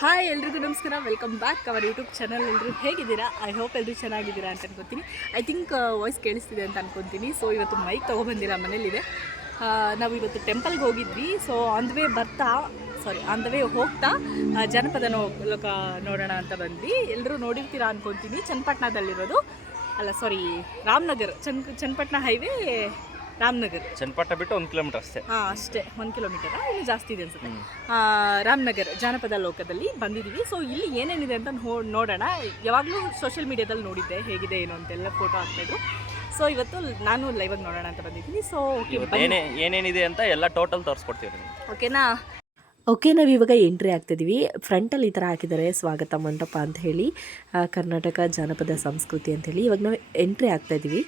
Hi ಎಲ್ರಿಗೂ ನಮಸ್ಕಾರ. Welcome back our YouTube channel ಎಲ್ಲರೂ ಹೇಗಿದ್ದೀರಾ? ಐ ಹೋಪ್ ಎಲ್ಲರೂ ಚೆನ್ನಾಗಿದ್ದೀರಾ ಅಂತ ಅನ್ಕೊತೀನಿ. ಐ ಥಿಂಕ್ ವಾಯ್ಸ್ ಕೇಳಿಸ್ತಿದೆ ಅಂತ ಅನ್ಕೊತೀನಿ. ಸೊ ಇವತ್ತು ಮೈಕ್ ತೊಗೊಬಂದಿಲ್ಲ ಮನೇಲಿದೆ. ಆ, ನಾವು ಇವತ್ತು ಟೆಂಪಲ್ಗೆ ಹೋಗಿದ್ವಿ. ಸೊ ಆನ್ ದ ವೇ ಬರ್ತಾ ಸಾರಿ ಆನ್ ದ ವೇ ಹೋಗ್ತಾ ಆ, ಜನಪದ ಲೋಕ ನೋಡೋಣ ಅಂತ ಬಂದ್ವಿ. ಎಲ್ಲರೂ ನೋಡಿರ್ತೀರಾ ಅನ್ಕೊತೀನಿ. ಚನ್ನಪಟ್ಟಣದಲ್ಲಿರೋದು. ಅಲ್ಲ ಸಾರಿ ರಾಮನಗರ್ ಚನ್ ಚನ್ನಪಟ್ಟಣ ಹೈವೇ ರಾಮನಗರ್. ಚನ್ನಪಟ್ಟ ಬಿಟ್ಟು ಒಂದು ಕಿಲೋಮೀಟರ್ ಅಷ್ಟೇ. ಹಾಂ ಅಷ್ಟೇ. ಒಂದು ಕಿಲೋಮೀಟರ್. ಇನ್ನು ಜಾಸ್ತಿ ಇದೆ ಅನ್ಸುತ್ತೆ. ಆ, ರಾಮನಗರ್ ಜಾನಪದ ಲೋಕದಲ್ಲಿ ಬಂದಿದ್ದೀವಿ. ಸೊ ಇಲ್ಲಿ ಏನೇನಿದೆ ಅಂತ ನೋ- ನೋಡೋಣ. ಯಾವಾಗಲೂ ಸೋಷಿಯಲ್ ಮೀಡಿಯಾದಲ್ಲಿ ನೋಡಿದ್ದೆ ಹೇಗಿದೆ ಏನು ಅಂತೆಲ್ಲ ಫೋಟೋ ಹಾಕ್ಬೇಕು. ಸೊ ಇವತ್ತು ನಾನು ಲೈವಾಗಿ ನೋಡೋಣ ಅಂತ ಬಂದಿದ್ದೀನಿ. ಸೊ ಓಕೆ ಇವತ್ತು ಏನೇ ಏನೇನಿದೆ ಅಂತ ಎಲ್ಲ ಟೋಟಲ್ ತೋರಿಸ್ಕೊಡ್ತೀವಿ ಓಕೆನಾ ಓಕೆ ನಾವು ಇವಾಗ ಎಂಟ್ರಿ ಆಗ್ತಿದ್ದೀವಿ ಫ್ರಂಟಲ್ಲಿ ಈ ಥರ ಹಾಕಿದ್ದಾರೆ ಸ್ವಾಗತ ಮಂಟಪ ಅಂತ ಹೇಳಿ ಕರ್ನಾಟಕ ಜಾನಪದ ಸಂಸ್ಕೃತಿ ಅಂತ ಹೇಳಿ. ಇವಾಗ ನಾವು ಎಂಟ್ರಿ ಆಗ್ತಾ ಇದ್ದೀವಿ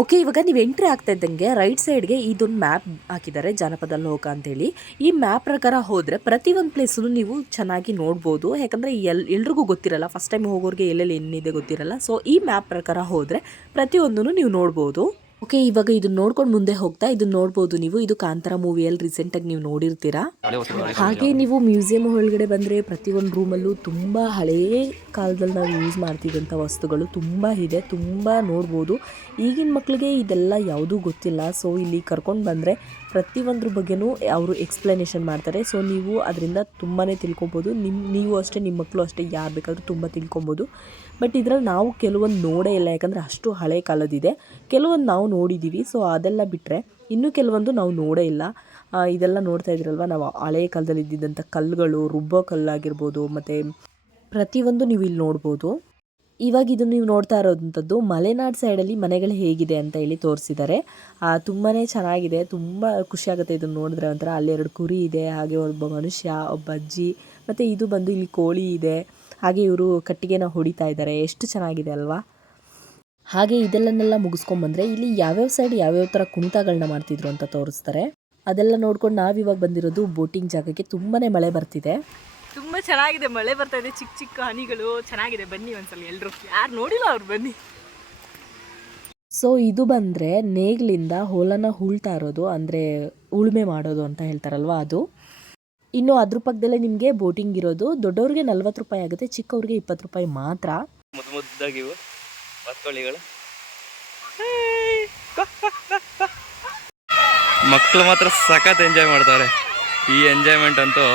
ಓಕೆ ಇವಾಗ ನೀವು ಎಂಟ್ರಿ ಆಗ್ತಾ ಇದ್ದಂಗೆ ರೈಟ್ ಸೈಡ್ಗೆ ಇದೊಂದು ಮ್ಯಾಪ್ ಹಾಕಿದ್ದಾರೆ, ಜಾನಪದ ಲೋಕ ಅಂತೇಳಿ. ಈ ಮ್ಯಾಪ್ ಪ್ರಕಾರ ಹೋದರೆ ಒಂದು ಪ್ಲೇಸನ್ನು ನೀವು ಚೆನ್ನಾಗಿ ನೋಡ್ಬೋದು. ಯಾಕಂದರೆ ಎಲ್, ಎಲ್ರಿಗೂ ಗೊತ್ತಿರಲ್ಲ ಫಸ್ಟ್ ಟೈಮ್ ಹೋಗೋರಿಗೆ ಎಲ್ಲೆಲ್ಲಿ ಏನಿದೆ ಗೊತ್ತಿರಲ್ಲ. ಸೊ ಈ ಮ್ಯಾಪ್ ಪ್ರಕಾರ ಹೋದರೆ ಪ್ರತಿಯೊಂದನ್ನು ನೀವು ನೋಡ್ಬೋದು. ಓಕೆ ಇವಾಗ ಇದನ್ನ ನೋಡ್ಕೊಂಡು ಮುಂದೆ ಹೋಗ್ತಾ ಇದನ್ನ ನೋಡ್ಬೋದು ನೀವು. ಇದು ಕಾಂತಾರ ಮೂವಿಯಲ್ಲಿ ರೀಸೆಂಟಾಗಿ ನೀವು ನೋಡಿರ್ತೀರಾ? ಹಾಗೆ ನೀವು ಮ್ಯೂಸಿಯಂ ಒಳಗಡೆ ಬಂದರೆ ಪ್ರತಿಯೊಂದು ರೂಮಲ್ಲೂ ತುಂಬ ಹಳೆಯ ಕಾಲದಲ್ಲಿ ನಾವು ಯೂಸ್ ಮಾಡ್ತಿದ್ದಂಥ ವಸ್ತುಗಳು ತುಂಬ ಇದೆ ತುಂಬ ನೋಡ್ಬೋದು. ಈಗಿನ ಮಕ್ಕಳಿಗೆ ಇದೆಲ್ಲ ಯಾವುದೂ ಗೊತ್ತಿಲ್ಲ. ಸೊ ಇಲ್ಲಿ ಕರ್ಕೊಂಡು ಬಂದರೆ ಪ್ರತಿಯೊಂದ್ರ ಬಗ್ಗೆನೂ ಅವರು ಎಕ್ಸ್ಪ್ಲನೇಷನ್ ಮಾಡ್ತಾರೆ. ಸೊ ನೀವು ಅದರಿಂದ ತುಂಬಾ ತಿಳ್ಕೊಬೋದು. ನಿಮ್ಮ ನೀವು ಅಷ್ಟೇ ನಿಮ್ಮ ಮಕ್ಕಳು ಅಷ್ಟೇ ಯಾರು ಬೇಕಾದರೂ ತುಂಬ ತಿಳ್ಕೊಬೋದು. ಬಟ್ ಇದರಲ್ಲಿ ನಾವು ಕೆಲವೊಂದು ನೋಡೇ ಇಲ್ಲ. ಯಾಕಂದರೆ ಅಷ್ಟು ಹಳೆ ಕಾಲದಿದೆ. ಕೆಲವೊಂದು ನಾವು ನೋಡಿದ್ದೀವಿ ಸೊ ಅದೆಲ್ಲ ಬಿಟ್ಟರೆ ಇನ್ನೂ ಕೆಲವೊಂದು ನಾವು ನೋಡೇ ಇಲ್ಲ. ಇದೆಲ್ಲ ನೋಡ್ತಾ ಇದ್ರಲ್ವ? ನಾವು ಹಳೆ ಕಾಲದಲ್ಲಿ ಇದ್ದಿದ್ದಂಥ ಕಲ್ಲುಗಳು, ರುಬ್ಬೋ ಕಲ್ಲಾಗಿರ್ಬೋದು, ಮತ್ತು ಪ್ರತಿಯೊಂದು ನೀವು ಇಲ್ಲಿ ನೋಡ್ಬೋದು. ಇವಾಗ ಇದು ನೀವು ನೋಡ್ತಾ ಇರೋದಂಥದ್ದು ಮಲೆನಾಡು ಸೈಡಲ್ಲಿ ಮನೆಗಳು ಹೇಗಿದೆ ಅಂತ ಹೇಳಿ ತೋರಿಸಿದ್ದಾರೆ. ತುಂಬಾ ಚೆನ್ನಾಗಿದೆ. ತುಂಬ ಖುಷಿಯಾಗುತ್ತೆ ಇದನ್ನು ನೋಡಿದ್ರೆ ಒಂಥರ. ಅಲ್ಲಿ ಎರಡು ಕುರಿ ಇದೆ, ಹಾಗೆ ಒಬ್ಬ ಮನುಷ್ಯ, ಒಬ್ಬ ಅಜ್ಜಿ, ಮತ್ತು ಇದು ಬಂದು ಇಲ್ಲಿ ಕೋಳಿ ಇದೆ. ಹಾಗೆ ಇವರು ಕಟ್ಟಿಗೆನ ಹೊಡಿತಾ ಇದ್ದಾರೆ. ಎಷ್ಟು ಚೆನ್ನಾಗಿದೆ ಅಲ್ವಾ? ಹಾಗೆ ಇದೆಲ್ಲನೆಲ್ಲ ಮುಗಿಸ್ಕೊಂಬಂದರೆ ಇಲ್ಲಿ ಯಾವ್ಯಾವ ಸೈಡ್ ಯಾವ್ಯಾವ ಥರ ಕುಣಿತಗಳನ್ನ ಮಾಡ್ತಿದ್ರು ಅಂತ ತೋರಿಸ್ತಾರೆ. ಅದೆಲ್ಲ ನೋಡ್ಕೊಂಡು ನಾವಿವಾಗ ಬಂದಿರೋದು ಬೋಟಿಂಗ್ ಜಾಗಕ್ಕೆ ತುಂಬಾ ಮಳೆ ಬರ್ತಿದೆ. ತುಂಬ ಚೆನ್ನಾಗಿದೆ. ಮಳೆ ಬರ್ತಾ ಇದೆ. ಚಿಕ್ಕ ಚಿಕ್ಕ ಹನಿಗಳು ಚೆನ್ನಾಗಿದೆ. ಬನ್ನಿ ಒಂದ್ಸಲ ಎಲ್ಲರೂ ಯಾರು ನೋಡಿಲ್ಲ ಅವ್ರು ಬನ್ನಿ. ಸೊ ಇದು ಬಂದರೆ ನೇಗ್ಲಿಂದ ಹೋಲನ್ನ ಹೂಳ್ತಾ ಇರೋದು ಅಂದರೆ ಉಳುಮೆ ಮಾಡೋದು ಅಂತ ಹೇಳ್ತಾರಲ್ವಾ ಅದು? ಇನ್ನು ಅದ್ರ ಪಕ್ಕದಲ್ಲೇ ನಿಮಗೆ ಬೋಟಿಂಗ್ ಇರೋದು. ದೊಡ್ಡವ್ರಿಗೆ ನಲ್ವತ್ತು ರೂಪಾಯಿ ಆಗುತ್ತೆ ಚಿಕ್ಕವ್ರಿಗೆ ಇಪ್ಪತ್ತು ರೂಪಾಯಿ ಮಾತ್ರ. ಮಕ್ಕಳು ಮಾತ್ರ ಸಖತ್ ಎಂಜಾಯ್ ಮಾಡ್ತಾರೆ. ಈ ಎಂಜಾಯ್ಮೆಂಟ್ ಅಂತೂ.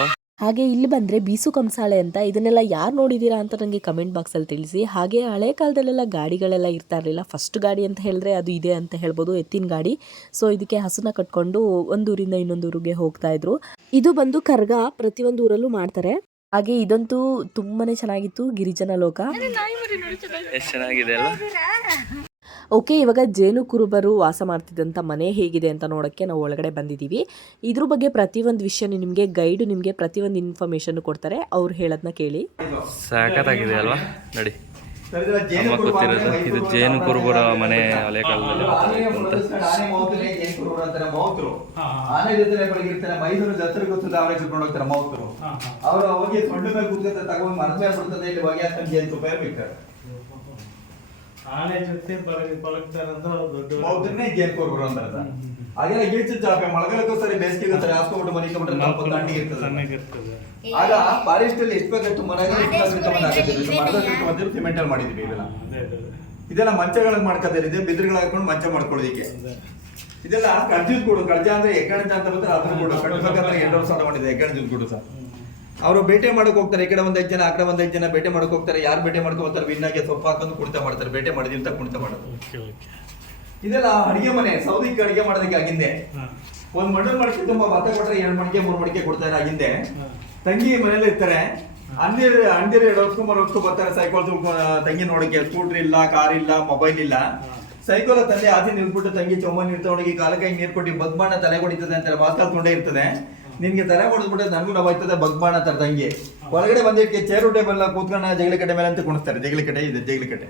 ಹಾಗೆ ಇಲ್ಲಿ ಬಂದರೆ ಬೀಸು ಕಂಸಾಳೆ ಅಂತ. ಇದನ್ನೆಲ್ಲ ಯಾರು ನೋಡಿದ್ದೀರಾ ಅಂತ ನನಗೆ ಕಮೆಂಟ್ ಬಾಕ್ಸಲ್ಲಿ ತಿಳಿಸಿ. ಹಾಗೆ ಹಳೆ ಕಾಲದಲ್ಲೆಲ್ಲ ಗಾಡಿಗಳೆಲ್ಲ ಇರ್ತಾ ಇರಲಿಲ್ಲ. ಫಸ್ಟ್ ಗಾಡಿ ಅಂತ ಹೇಳಿದ್ರೆ ಅದು ಇದೆ ಅಂತ ಹೇಳ್ಬೋದು, ಎತ್ತಿನ ಗಾಡಿ. ಸೊ ಇದಕ್ಕೆ ಹಸುನ ಕಟ್ಕೊಂಡು ಒಂದೂರಿಂದ ಇನ್ನೊಂದು ಊರಿಗೆ ಹೋಗ್ತಾ ಇದ್ರು. ಇದು ಬಂದು ಕರ್ಗ ಪ್ರತಿಯೊಂದು ಊರಲ್ಲೂ ಮಾಡ್ತಾರೆ. ಹಾಗೆ ಇದಂತೂ ತುಂಬಾನೇ ಚೆನ್ನಾಗಿತ್ತು ಗಿರಿಜನ ಲೋಕ. ಚೆನ್ನಾಗಿದೆ ಓಕೆ ಇವಾಗ ಜೇನು ಕುರುಬರು ವಾಸ ಮಾಡ್ತಿದ್ದಂಥ ಮನೆ ಹೇಗಿದೆ ಅಂತ ನೋಡೋಕ್ಕೆ ನಾವು ಒಳಗಡೆ ಬಂದಿದ್ದೀವಿ ಇದ್ರ ಬಗ್ಗೆ ಪ್ರತಿಯೊಂದು ವಿಷಯ ನಿಮಗೆ ಗೈಡ್ ನಿಮಗೆ ಪ್ರತಿಯೊಂದು ಇನ್ಫಾರ್ಮೇಷನ್ ಕೊಡ್ತಾರೆ ಅವ್ರು ಹೇಳೋದನ್ನ ಕೇಳಿ ಸಾಕಾಗಿದೆ ಅಲ್ವಾ ನೋಡಿ ಅಮ್ಮ ಗೊತ್ತಿರೋದು ಇದು ಜೇನು ಕುರುಬರ ಮನೆ ಹಳೆ ಕಾಲದಲ್ಲಿ ಮೈಸೂರು ಜಾತ್ರೆ ಗೊತ್ತದ ಅವರೇ ಕರ್ಕೊಂಡು ಹೋಗ್ತಾರೆ ಮೌತರು ಅವರು ಅವಾಗ ಸೊಂಡು ಮೇಲೆ ಕೂತ್ಕೊತ ತಗೊಂಡ್ ಮನಸ್ ಮೇಲೆ ಬಿಡ್ತದೆ ಇಲ್ಲಿ ಬಗೆ ಹಾಕೊಂಡು ಜೇನು ತುಪ್ಪ ಆನೆ ಜೊತೆ ಬಲಗ ಬಲಗ್ತಾರಂತ ದೊಡ್ಡ ಅಂತಾರೆ ಹಾಗೆಲ್ಲ ಗೀಚು ಚಾಪೆ ಮಳೆಗಾಲಕ್ಕೋಸ್ಕರ ಬೇಸಿಗೆಗೋಸ್ಕರ ಹಾಸ್ಕೊಂಡ್ಬಿಟ್ಟು ಮನೆ ಇಟ್ಕೊಂಡ್ರೆ ನಾಲ್ಕು ತಣ್ಣಗೆ ಇರ್ತದೆ. ಆಗ ಫಾರೆಸ್ಟ್ ಅಲ್ಲಿ ಎಷ್ಟು ಬೇಕಷ್ಟು ಮರಗಳು ಮರದಲ್ಲಿ ಸಿಮೆಂಟ್ ಅಲ್ಲಿ ಮಾಡಿದ್ವಿ ಇದೆಲ್ಲ. ಇದೆಲ್ಲ ಮಂಚಗಳನ್ನ ಮಾಡ್ಕೋತಾರೆ ಇದೆ ಬಿದಿರುಗಳು ಹಾಕೊಂಡು ಮಂಚ ಮಾಡ್ಕೊಳ್ಳೋದಿಕ್ಕೆ. ಇದೆಲ್ಲ ಕಡ್ಜಿದ್ ಕೊಡು ಕಡ್ಜ ಅಂದ್ರೆ ಎಕ್ಕಣಜ ಅಂತ ಬಂದ್ರೆ ಕೊಡು. ಕೂಡು ಕಟ್ಟಬೇಕಂದ್ರೆ ಎರಡು ವರ್ಷ ಮಾಡಿದೆ ಎಕ್ಕಣಜದ ಕೊಡು ಸರ್. ಅವರು ಬೇಟೆ ಮಾಡಕ್ ಹೋಗ್ತಾರೆ ಈ ಕಡೆ ಒಂದ್ ಐದ್ ಜನ ಆ ಕಡೆ ಒಂದ್ ಐದ್ ಜನ ಬೇಟೆ ಮಾಡಕ್ ಹೋಗ್ತಾರೆ ಯಾರು ಬೇಟೆ ಮಾಡ್ಕೊ ಹೋಗ್ತಾರೆ ವಿನ್ನಾಗೆ ಸೊಪ್ಪು ಹಾಕೊಂಡು ಕುಣಿತ ಮಾಡ್ತಾರೆ ಬೇಟೆ ಮಾಡಿದ್ವಿ ಅಂತ ಕುಣಿತ ಮಾಡೋದು ಇದೆಲ್ಲ ಅಡಿಗೆ ಮನೆ ಸೌದಿಗೆ ಅಡಿಗೆ ಮಾಡೋದಕ್ಕೆ ಆಗಿಂದೆ. ಒಂದ್ ಮಣ್ಣು ಮಡಿಕೆ ತುಂಬಾ ಭತ್ತ ಕೊಟ್ರೆ ಎರಡು ಮಡಿಕೆ ಮೂರ್ ಮಡಿಕೆ ಕೊಡ್ತಾರೆ ಆಗಿಂದೆ. ತಂಗಿ ಮನೇಲಿ ಇರ್ತಾರೆ. ಅಂದಿರ ಅಂದಿರ ಎರಡು ವರ್ಷ ಮೂರು ವರ್ಷ ಬರ್ತಾರೆ ಸೈಕಲ್ ತಂಗಿ ನೋಡಕ್ಕೆ ಸ್ಕೂಟರ್ ಇಲ್ಲ ಕಾರ್ ಇಲ್ಲ ಮೊಬೈಲ್ ಇಲ್ಲ. ಸೈಕಲ್ ತಂದೆ ಆಚೆ ನಿಲ್ಬಿಟ್ಟು ತಂಗಿ ಚೊಮ್ಮ ನಿಲ್ತವನಿಗೆ ಕಾಲ ಕೈ ನೀರ್ ಕೊಟ್ಟು ಬದ್ಬಣ್ಣ ತಲೆ ಕೊಡಿತದೆ ಅಂತಾರೆ ವಾಸ್ಕಲ್ ತುಂಡೆ ಇರ್ತದೆ. ನಿನ್ಗೆ ತಲೆ ಹೊಡೆದ್ಬಿಟ್ಟು ನನಗೂ ನಾವು ಆಯ್ತದೆ ಬಗ್ಬಾಣ ತಂಗಿ ಹೊರಗಡೆ ಬಂದಿಟ್ಟು ಚೇರು ಟೇಬಲ್ ಕೂತ್ಕೊಂಡ ಜಗಲಿ ಕಟ್ಟೆ ಮೇಲೆ ಅಂತ ಕುಣಿಸ್ತಾರೆ. ಜಗಲಿ ಕಟ್ಟೆ ಇದೆ ಜಗಲಿ ಕಟ್ಟೆ.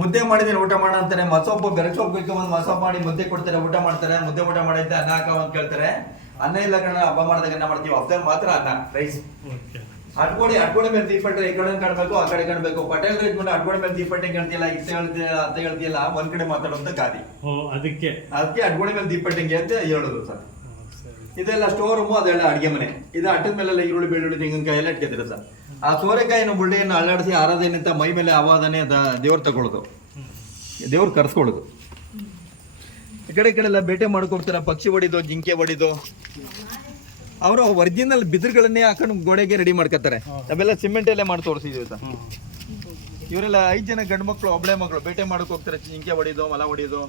ಮುದ್ದೆ ಮಾಡಿದ್ರೆ ಊಟ ಮಾಡ ಅಂತಾರೆ. ಮಸೊಪ್ಪು ಬೆರಗ್ ಸೊಪ್ಪು ಬೇಕಾದ್ರೆ ಮಸೊಪ್ಪು ಮಾಡಿ ಮುದ್ದೆ ಕೊಡ್ತಾರೆ ಊಟ ಮಾಡ್ತಾರೆ. ಮುದ್ದೆ ಊಟ ಮಾಡೈತೆ ಅನ್ನ ಹಾಕ ಅಂತ ಕೇಳ್ತಾರೆ. ಅನ್ನ ಇಲ್ಲ ಕಣ ಹಬ್ಬ ಮಾಡಿದಾಗ ಅನ್ನ ಮಾಡ್ತೀವಿ. ಹಬ್ಬದಲ್ಲಿ ಮಾತ್ರ ಅನ್ನ ರೈಸ್ ಅಟ್ಕೋಡಿ ಅಟ್ಕೋಡಿ ಮೇಲೆ ದೀಪಟ್ಟೆ ಈ ಕಡೆ ಕಾಣಬೇಕು ಆ ಕಡೆ ಕಾಣ್ಬೇಕು. ಪಟೇಲ್ ರೈಸ್ ಮೇಲೆ ಅಟ್ಕೋಡಿ ಮೇಲೆ ದೀಪಟ್ಟೆ ಕೇಳ್ತಿಲ್ಲ ಇಷ್ಟ ಹೇಳ್ತಿಲ್ಲ ಅಂತ ಹೇಳ್ತಿಲ್ಲ ಒಂದ್ ಕಡೆ ಮಾತಾಡುವಂತ ಗಾದಿ. ಅದಕ್ಕೆ. ಅದಕ್ಕೆ ಅಟ್ಕೋಡಿ ಮೇಲೆ ದೀಪಟ್ಟಂಗೆ ಅಂತ ಹೇಳೋದು ಸರಿ. ಇದೆಲ್ಲ ಸ್ಟೋರ್ ರೂಮು ಅದೆಲ್ಲ ಅಡುಗೆ ಮನೆ. ಇದು ಅಟ್ಟದ ಮೇಲೆಲ್ಲ ಈರುಳ್ಳಿ, ಬೆಳ್ಳುಳ್ಳಿ, ತೆಂಗಿನಕಾಯಿ ಎಲ್ಲ ಇಟ್ಕೊತೀರ ಸರ್. ಆ ಸೋರೆಕಾಯಿನ ಬುಳ್ಳಿಯನ್ನು ಅಲ್ಲಾಡಿಸಿ ಆರಾಧನೆ ಮೈ ಮೇಲೆ ಆವಾದನೆ ದೇವ್ರು ತಗೊಳ್ಳೋದು ದೇವ್ರು ಕರ್ಸ್ಕೊಳ್ಳೋದು. ಈ ಕಡೆ ಈ ಕಡೆ ಎಲ್ಲ ಬೇಟೆ ಮಾಡ್ಕೊಡ್ತಾರೆ, ಪಕ್ಷಿ ಹೊಡಿದು, ಜಿಂಕೆ ಹೊಡಿದು. ಅವರು ಒರಿಜಿನಲ್ ಬಿದಿರುಗಳನ್ನೇ ಹಾಕೊಂಡು ಗೋಡೆಗೆ ರೆಡಿ ಮಾಡ್ಕೋತಾರೆ. ನಾವೆಲ್ಲ ಸಿಮೆಂಟ್ ಅಲ್ಲೇ ಮಾಡಿ ತೋರಿಸಿದ್ವಿ ಸರ್. ಇವರೆಲ್ಲ ಐದು ಜನ ಗಂಡು ಮಕ್ಕಳು ಒಬ್ಬಳೆ ಮಕ್ಕಳು ಬೇಟೆ ಮಾಡಕ್ ಹೋಗ್ತಾರೆ, ಜಿಂಕೆ ಹೊಡಿದು ಮಲ ಹೊಡಿದು.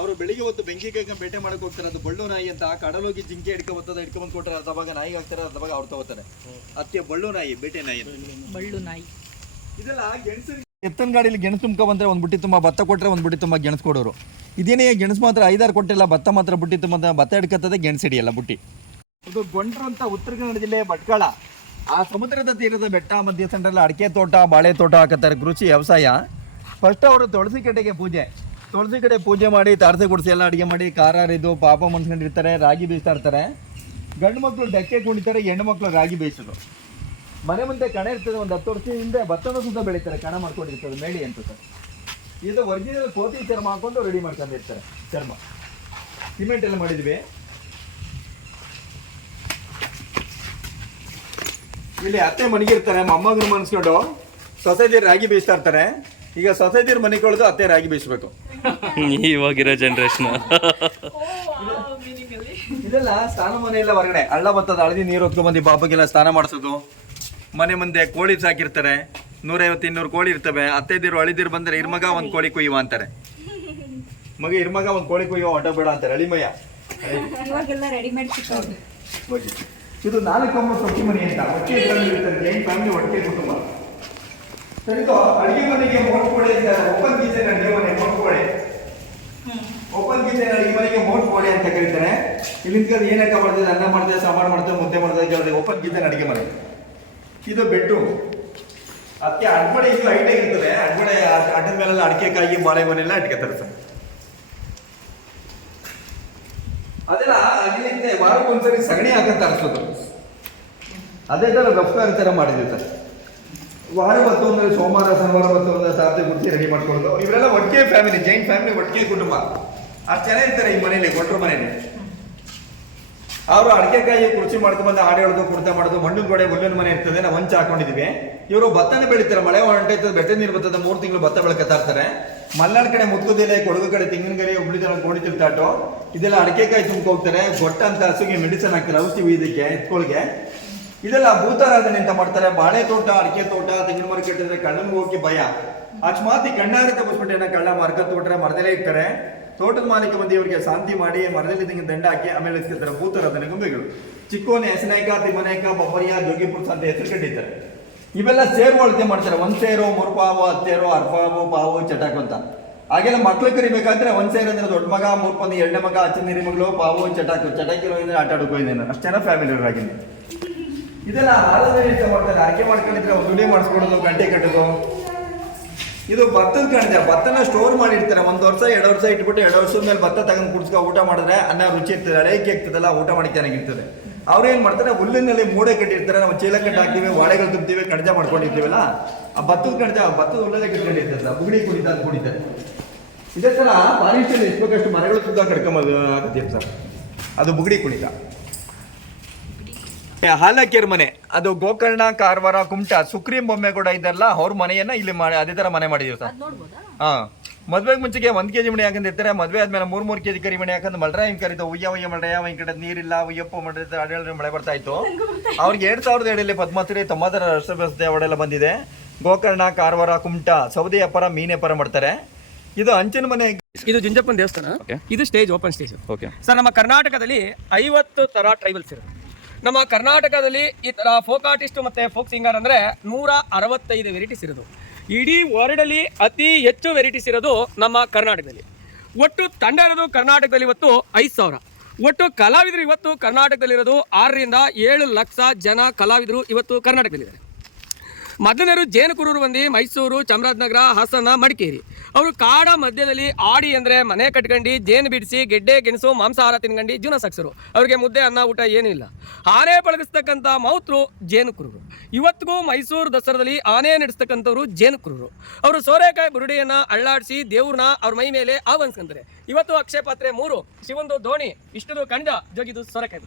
ಅವರು ಬೆಳಿಗ್ಗೆ ಹೊತ್ತು ಬೆಂಕಿ ಕೈಗೆ ಬೇಟೆ ಮಾಡಕ್ ಹೋಗ್ತಾರೆ. ಅದು ಬಳ್ಳು ನಾಯಿ ಅಂತ ಕಡಲೋಗಿ ಜಿಂಕೆ ಹಿಡ್ಕೊ ಬರ್ತದೆ ಹಿಡ್ಕೊಂಡ್ ಬಂದು ಕೊಟ್ಟರೆ ಅರ್ಧ ಭಾಗ ನಾಯಿಗೆ ಹಾಕ್ತಾರೆ ಅರ್ಧ ಭಾಗ ಅವ್ರು ತಗೋತಾರೆ. ಅದಕ್ಕೆ ಬಳ್ಳು ನಾಯಿ ಬೇಟೆ ನಾಯಿ. ಬಳ್ಳು ನಾಯಿ. ಇದೆಲ್ಲ ಗೆಣಸು ಎತ್ತನ ಗಾಡಿಲಿ ಗೆಣಸು ತುಂಬ್ಕೊ ಬಂದ್ರೆ ಒಂದು ಬುಟ್ಟಿ ತುಂಬ ಭತ್ತ ಕೊಟ್ರೆ ಒಂದು ಬುಟ್ಟಿ ತುಂಬ ಗೆಣಸು ಕೊಡೋರು. ಇದೇನೇ ಗೆಣಸು ಮಾತ್ರ ಐದಾರು ಕೊಟ್ಟಿಲ್ಲ ಭತ್ತ ಮಾತ್ರ ಬುಟ್ಟಿ ತುಂಬ ಭತ್ತ ಹಿಡ್ಕತ್ತದೆ ಗೆಣಸು ಹಿಡಿಯಲ್ಲ ಬುಟ್ಟಿ. ಇದು ಗೊಂಡ್ರು ಅಂತ ಉತ್ತರ ಕನ್ನಡ ಜಿಲ್ಲೆ ಭಟ್ಕಳ. ಆ ಸಮುದ್ರದ ತೀರದ ಬೆಟ್ಟ ಮಧ್ಯ ಸೆಂಟ್ರಲ್ಲಿ ಅಡಿಕೆ ತೋಟ ಬಾಳೆ ತೋಟ ಹಾಕತ್ತಾರೆ ಕೃಷಿ ವ್ಯವಸಾಯ. ಫಸ್ಟ್ ಅವರು ತುಳಸಿ ಕಟ್ಟೆಗೆ ಪೂಜೆ. ತುಳಸಿ ಕಡೆ ಪೂಜೆ ಮಾಡಿ, ತಾರಸೆ ಗುಡಿಸಿ ಎಲ್ಲ ಅಡುಗೆ ಮಾಡಿ, ಖಾರ ಹರಿದು ಪಾಪ ಮನ್ಸ್ಕೊಂಡಿರ್ತಾರೆ, ರಾಗಿ ಬೀಸ್ತಾ ಇರ್ತಾರೆ. ಗಂಡು ಮಕ್ಕಳು ಡೆಕ್ಕೆ ಕುಣಿತಾರೆ, ಹೆಣ್ಣು ಮಕ್ಕಳು ರಾಗಿ ಬೇಯಿಸೋದು ಮನೆ ಮುಂದೆ ಕಣ ಇರ್ತದೆ, ಒಂದು ಹತ್ತು ವರ್ಷ ಹಿಂದೆ ಭತ್ತನ ಸುತ್ತ ಬೆಳೀತಾರೆ, ಕಣ ಮಾಡ್ಕೊಂಡಿರ್ತದೆ, ಮೇಳಿ ಅಂತ ಸರ್. ಇದು ಒರಿಜಿನಲ್ ಕೋತಿ ಚರ್ಮ ಹಾಕೊಂಡು ರೆಡಿ ಮಾಡ್ಕೊಂಡಿರ್ತಾರೆ, ಚರ್ಮ. ಸಿಮೆಂಟ್ ಎಲ್ಲ ಮಾಡಿದ್ವಿ. ಇಲ್ಲಿ ಅತ್ತೆ ಮನೆಗಿರ್ತಾರೆ, ಮೊಮ್ಮಗನ ಮನ್ಸ್ಕೊಂಡು ಸೊಸೈಟಿ ರಾಗಿ ಬೇಯಿಸ್ತಾ ಇರ್ತಾರೆ. ಈಗ ಸೊಸೈಟಿರ್ ಮನೆ ಕೊಳದು ಅತ್ತೆ ರಾಗಿ ಬೇಯಿಸ್ಬೇಕು ಇವಾಗಿರೋ ಜನ್ರೇಷನ್ ಇದೆಲ್ಲ ಸ್ನಾನ ಮನೆ ಎಲ್ಲ ಹೊರಗಡೆ. ಹಳ್ಳ ಬರ್ತದ ಹಳದಿ ನೀರು ಹೊತ್ಕೊಂಡ್ಬಂದು ಬಾಬಾಗೆಲ್ಲ ಸ್ನಾನ ಮಾಡಿಸೋದು. ಮನೆ ಮುಂದೆ ಕೋಳಿ ಸಾಕಿರ್ತಾರೆ. ನೂರೈವತ್ತು ಇನ್ನೂರು ಕೋಳಿ ಇರ್ತವೆ. ಹತ್ತೈದಿರು ಅಳಿದಿರು ಬಂದ್ರೆ ಇರ್ಮಗ ಒಂದು ಕೋಳಿ ಕುಯ್ಯುವ ಅಂತಾರೆ. ಮಗ ಇರ್ಮಗ ಒಂದು ಕೋಳಿ ಕುಯ್ಯುವ ಹೊಟ್ಟ ಬೇಡ ಅಂತಾರೆ. ಅಳಿಮಯ್ಯ. ಇವಾಗೆಲ್ಲ ರೆಡಿಮೇಡ್ ಸಿಗ್ತಾವೆ ಇದು ನಾಲ್ಕು ಮನೆ ಅಂತ. ಹೊಟ್ಟೆ ಫ್ಯಾಮಿಲಿ ಒಟ್ಟಿಗೆ ಕುಟುಂಬ? ಸರಿದು ಅಡುಗೆ ಮನೆಗೆ ಮೋಟ್ ಅಂತ ಓಪನ್ ಕಿಚನ್ ಅಡುಗೆ ಮನೆ ಮೋಟ್ ಓಪನ್ ಕಿಚನ್ ಅಡಿಗೆ ಮನೆಗೆ ಮೋಟ್ ಕೋಡೆ ಅಂತ ಕರೀತಾರೆ ಇಲ್ಲಿಂದ ಏನಕ್ಕ ಮಾಡ್ತಿದ್ದೆ? ಅನ್ನ ಮಾಡ್ತದೆ ಸಾಂಬಾರು ಮಾಡ್ತದೆ ಮುದ್ದೆ ಮಾಡ್ತದೆ ಕೇಳಿದೆ ಓಪನ್ ಕಿಚನ್ ಅಡುಗೆ ಮನೆ. ಇದು ಬೆಡ್ರೂಮ್. ಅದಕ್ಕೆ ಅಡ್ಬಡೆ ಇದು ಹೈಟ್ ಆಗಿರ್ತದೆ ಅಡ್ಬಡೆ ಅಡ್ಡ ಮೇಲೆಲ್ಲ ಅಡಿಕೆ ಕಾಯಿ ಬಾಳೆ ಮನೆಯೆಲ್ಲ ಇಟ್ಕೊತಾರೆ ಸರ್. ಅದೆಲ್ಲ ಅಲ್ಲಿಂದ ವಾರಕ್ಕೊಂದ್ಸರಿ ಸಗಣಿ ಹಾಕಂತ ಅರ್ಸೋದು ಅದೇ ತರ ರಫ್ತಾರ್ ತರ ಮಾಡಿದ್ವಿ ಸರ್. ವಾರ ಬತ್ತು ಅಂದ್ರೆ ಸೋಮವಾರ, ಶನಿವಾರ ಬತ್ತು ಒಂದು ಸಾರ್ಥಿ ಗುರ್ತಿ ರೆಡಿ ಮಾಡ್ಕೊಳ್ಳೋದು ಇವರೆಲ್ಲ ಒಟ್ಟಿಗೆ ಫ್ಯಾಮಿಲಿ ಜೈನ್ ಫ್ಯಾಮಿಲಿ ಒಟ್ಟಿಗೆ ಕುಟುಂಬ. ಅಷ್ಟು ಜನ ಇರ್ತಾರೆ ಈ ಮನೇಲಿ ಕೊಟ್ಟರು ಮನೇಲಿ ಅವರು ಅಡಿಕೆಕಾಯಿ ಕೃಷಿ ಮಾಡ್ಕೊಂಡ್ಬಂದು ಆಡಿ ಹೊಡೆದು, ಕುಡ್ತಾ ಮಾಡೋದು, ಮಣ್ಣು ಗೋಡೆ ಮುಳ್ಳಿನ ಮನೆ ಇರ್ತದೆ, ನಾವು ಹೊಂಚ ಹಾಕೊಂಡಿದೀವಿ. ಇವರು ಭತ್ತನೇ ಬೆಳಿತಾರೆ, ಮಳೆ ಹೊಂಟೈತದ ಬೆಟ್ಟ ನೀರು ಬರ್ತದೆ, ಮೂರು ತಿಂಗಳು ಭತ್ತ ಬೆಳಕತ್ತಾ ಇರ್ತಾರೆ. ಮಲ್ನಾಡ್ ಕಡೆ ಮುತ್ತುದಿಲ್ಲ ಕೊಡಗು ಕಡೆ ತೆಂಗಿನಗರಿ, ಹುಬ್ಳಿ ತರ ಗೋಡಿ ತಿಳ್ತಾಟು ಇದೆಲ್ಲ ಅಡಿಕೆಕಾಯಿ ಹೋಗ್ತಾರೆ ಗೊಟ್ಟ ಅಂತ ಹಸುಗೆ ಮೆಡಿಸನ್ ಹಾಕ್ತಾರೆ, ಔಷಧಿ ಇದಕ್ಕೆ ಎತ್ಕೊಳ್ಗೆ. ಇದೆಲ್ಲ ಭೂತಾರಾಧನೆ ಅಂತ ಮಾಡ್ತಾರೆ. ಬಾಳೆ ತೋಟ, ಅಡಿಕೆ ತೋಟ, ತೆಂಗಿನ ಮರ ಕೆಟ್ಟಿದ್ರೆ ಕಳ್ಳನ ಹೋಗಿ ಭಯ. ಅಕಸ್ಮಾತ್ ಈ ಕಣ್ಣಾರೆ ತಪ್ಪಿಸ್ಬಿಟ್ಟು ಕಳ್ಳ ಮರ್ಕತ್ ತೋಟ್ರೆ ಮರದಲ್ಲೇ ಇರ್ತಾರೆ. ತೋಟದ ಮಾಲೀಕ ಬಂದು ಇವರಿಗೆ ಶಾಂತಿ ಮಾಡಿ ಮರದಲ್ಲಿ ತೆಂಗಿನ ದಂಡ ಹಾಕಿ ಆಮೇಲೆ ಇಸ್ಕೊತಾರೆ ಭೂತಾರಾಧನೆ ಗೊಂಬೆಗಳು. ಚಿಕ್ಕೋನೆ ಹೆಸನೇಕ ತಿಮ್ಮನಾಯ್ಕ, ಬೊಬ್ಬರಿಯ, ಜೋಗಿಪುರ್ಸ ಅಂತ ಹೆಸರು ಕಟ್ಟಿದ್ದಾರೆ ಇವೆಲ್ಲ ಸೇರು ಅಳತೆ ಮಾಡ್ತಾರೆ. ಒಂದ್ ಸೇರೋ, ಮೂರು ಪಾವು ಅರ್ಪಾವೋ ಪಾವು ಚಟಾಕು ಅಂತ. ಹಾಗೆಲ್ಲ ಮಕ್ಳು ಕರಿಬೇಕಾದ್ರೆ ಒಂದ್ ಸೇರು ಅಂದ್ರೆ ದೊಡ್ಡ ಮಗ ಮೂರ್ ಪಂದು ಎರಡನೇ ಮಗ ಅಚ್ಚಿನ ಮಗಳು, ಪಾವು, ಚಟಾಕು. ಚಟಾಕಿರೋ ಅಂದ್ರೆ ಆಟ ಆಡೋಕೆ ಅಷ್ಟು ಜನ ಫ್ಯಾಮಿಲಿ ಆಗಿದ್ದೀನಿ ಆರಾಧನೆ ಇಷ್ಟ ಮಾಡ್ತಾರೆ. ಆಯ್ಕೆ ಮಾಡ್ಕೊಂಡಿದ್ರೆ ದುಡಿ ಮಾಡಿಸ್ಕೊಡೋದು ಗಂಟೆ ಕಟ್ಟೋದು. ಇದು ಭತ್ತದ ಕಣಜ ಭತ್ತನ ಸ್ಟೋರ್ ಮಾಡಿರ್ತಾರೆ. ಒಂದು ವರ್ಷ, ಎರಡು ವರ್ಷ ಇಟ್ಬಿಟ್ಟು ಎರಡು ವರ್ಷದ ಮೇಲೆ ಭತ್ತ ತಗೊಂಡು ಕುಡಿಸ್ಕೊ ಊಟ ಮಾಡಿದ್ರೆ ಅನ್ನ ರುಚಿ ಇರ್ತದೆ ಹಳೆಗೆ ಇರ್ತದಲ್ಲ ಊಟ ಮಾಡಿ ಚೆನ್ನಾಗಿರ್ತದೆ. ಅವ್ರು ಏನ್ ಮಾಡ್ತಾರೆ? ಹುಲ್ಲಿನಲ್ಲಿ ಮೂಡೆ ಕಟ್ಟಿರ್ತಾರೆ. ನಾವು ಚೀಲ ಕಟ್ಟಿ ಹಾಕ್ತೀವಿ, ವಾಡೆಗಳು ತುಂಬ್ತೀವಿ, ಕಣಜ ಮಾಡ್ಕೊಂಡಿರ್ತೀವಲ್ಲ? ಆ ಭತ್ತದ ಕಣಜ ಭತ್ತದ ಹುಲ್ಲಲ್ಲೇ ಕಟ್ಕೊಂಡಿರ್ತದೆ ಬುಗುಡಿ ಕುಡಿತ ಅದು ಕುಡಿತಾರೆ ಇದೇ ಥರ ಫಾರೆಸ್ಟಲ್ಲಿ ಎಷ್ಟು ಬೇಕಷ್ಟು ಮರಗಳು ಸುತ್ತ ಕಡ್ಕೊಂಬೋದು ಸರ್. ಅದು ಬುಗುಡಿ ಕುಣಿತ. ಹಾಲಕ್ಕೇರ್ ಮನೆ. ಅದು ಗೋಕರ್ಣ ಕಾರವಾರ ಕುಮಟಾ ಸುಕ್ರೀಂ ಬೊಮ್ಮೆ ಕೂಡ ಇದೆಲ್ಲ ಅವ್ರ ಮನೆಯನ್ನ ಇಲ್ಲಿ ಮಾಡಿ ಅದೇ ತರ ಮನೆ ಮಾಡಿದೀವಿ ಸರ್. ಹಾ. ಮದ್ವೆಗೆ ಮುಂಚೆಗೆ ಒಂದ್ ಕೆಜಿ ಮಣಿ ಇರ್ತಾರೆ ಮದ್ವೆ ಆದ್ಮೇಲೆ ಮೂರ್ ಮೂರ್ ಕೆಜಿ ಕರಿ ಮಣಿ ಯಾಕಂದ್ರೆ ಮಲ್ರ ಹಿಂಗ್ ಕರೀತು ಉಯ್ಯ ಉಯ್ಯ ಮಲ್ರಯ್ಯ ಈ ಕಡೆ ನೀರಿಲ್ಲ ಉಯ್ಯಪ್ಪ ಮಾಡಿದ್ರೆ ಅಡೆಲ್ಲ ಮಳೆ ಬರ್ತಾ ಇತ್ತು. ಅವ್ರಿಗೆ ಎರಡ್ ಸಾವಿರದ ಏಳಲ್ಲಿ ಪದ್ಮಶ್ರೀ ತೊಂಬತ್ತರ ರಾಷ್ಟ್ರಪ್ರಶಸ್ತಿ ಅವಾರ್ಡೆಲ್ಲ ಬಂದಿದೆ. ಗೋಕರ್ಣ ಕಾರವಾರ ಕುಮಟಾ ಸೌದಿ ವ್ಯಾಪಾರ ಮೀನ್ ವ್ಯಾಪಾರ ಮಾಡ್ತಾರೆ. ಇದು ಅಂಚಿನ ಮನೆ. ಇದು ಜುಂಜಪ್ಪನ ದೇವಸ್ಥಾನ. ಇದು stage open stage okay sir ನಮ್ಮ ಕರ್ನಾಟಕದಲ್ಲಿ ಐವತ್ತು ತರ ಟ್ರೈಬಲ್ಸ್ ಇರೋದು. ನಮ್ಮ ಕರ್ನಾಟಕದಲ್ಲಿ ಈ ಥರ ಫೋಕ್ ಆರ್ಟಿಸ್ಟ್ ಮತ್ತು ಫೋಕ್ ಸಿಂಗರ್ ಅಂದರೆ ನೂರ ಅರವತ್ತೈದು ವೆರೈಟೀಸ್ ಇರೋದು. ಇಡೀ ವರ್ಲ್ಡಲ್ಲಿ ಅತಿ ಹೆಚ್ಚು ವೆರೈಟೀಸ್ ಇರೋದು ನಮ್ಮ ಕರ್ನಾಟಕದಲ್ಲಿ. ಒಟ್ಟು ತಂಡ ಇರೋದು ಕರ್ನಾಟಕದಲ್ಲಿ ಇವತ್ತು ಐದು ಸಾವಿರ. ಒಟ್ಟು ಕಲಾವಿದರು ಇವತ್ತು ಕರ್ನಾಟಕದಲ್ಲಿರೋದು ಆರರಿಂದ ಏಳು ಲಕ್ಷ ಜನ ಕಲಾವಿದರು ಇವತ್ತು ಕರ್ನಾಟಕದಲ್ಲಿದ್ದಾರೆ. ಮೊದಲನೇರು ಜೇನುಕುರೂರು ಬಂದು ಮೈಸೂರು, ಚಾಮರಾಜನಗರ, ಹಾಸನ, ಮಡಿಕೇರಿ. ಅವರು ಕಾಡ ಮಧ್ಯದಲ್ಲಿ ಆಡಿ ಅಂದರೆ ಮನೆ ಕಟ್ಕೊಂಡು, ಜೇನು ಬಿಡಿಸಿ, ಗೆಡ್ಡೆ, ಗೆಣಸು, ಮಾಂಸಾಹಾರ ತಿನ್ಕೊಂಡು ಜೀವನ ಸಾಗಿಸೋರು ಅವರಿಗೆ ಮುದ್ದೆ, ಅನ್ನ, ಊಟ ಏನೂ ಇಲ್ಲ. ಆನೆ ಪಳಗಿಸ್ತಕ್ಕಂಥ ಮೌತ್ರು ಜೇನುಕುರೂರು. ಇವತ್ತಿಗೂ ಮೈಸೂರು ದಸರಾದಲ್ಲಿ ಆನೆ ನಡೆಸ್ತಕ್ಕಂಥವ್ರು ಜೇನುಕುರೂರು. ಅವರು ಸೋರೆಕಾಯಿ ಬುರುಡಿಯನ್ನು ಅಳ್ಳಾಡಿಸಿ ದೇವ್ರನ್ನ ಅವ್ರ ಮೈ ಮೇಲೆ ಆಹ್ವಾನಿಸ್ಕೊಂತಾರೆ. ಇವತ್ತು ಅಕ್ಷಯ ಪಾತ್ರೆ ಮೂರು, ಶಿವಂದು ದೋಣಿ ಇಷ್ಟದು ಖಂಡ ಜೋಗಿದು ಸೋರೆಕಾಯಿ